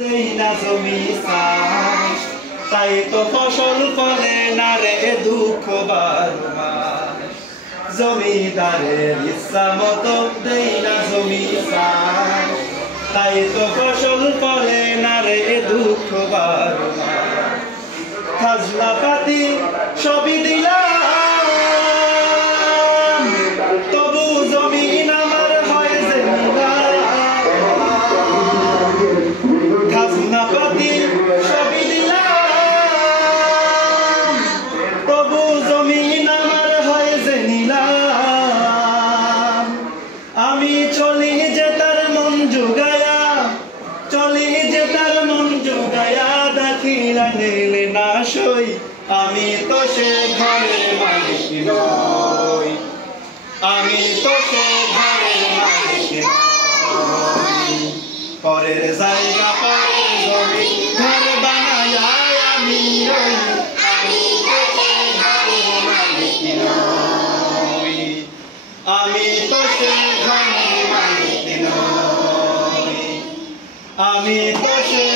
দেই না জমি চাষ, তাই তো ফসল ফলে না রে দুঃখ বারো মাস। জমিদারের ইচ্ছা মতো দেই না জমি চাষ, তাই তো ফসল ফলে না রে দুঃখ বারো মাস। খাজনা পাতি সবই দিলাম, তবু জমিন আমার হয় যে খাজনা পাতি সবই দিলাম, তবু জমিন আমার হয় যে নিলাম। আমি চলি যে তার মন জুগায়া, চলি যে তার মন জুগায়া, দেখিলা নিলে না সই, আমি তো সে ঘরের মালিক নই, আমি তো সে ঘরের মালিক নই। পরের জায়গা পরের জমি ঘর বানায়া আমি রই, আমি তো সে ঘরের মালিক নই, আমি তো সে ঘরের মালিক নই, আমি তো সে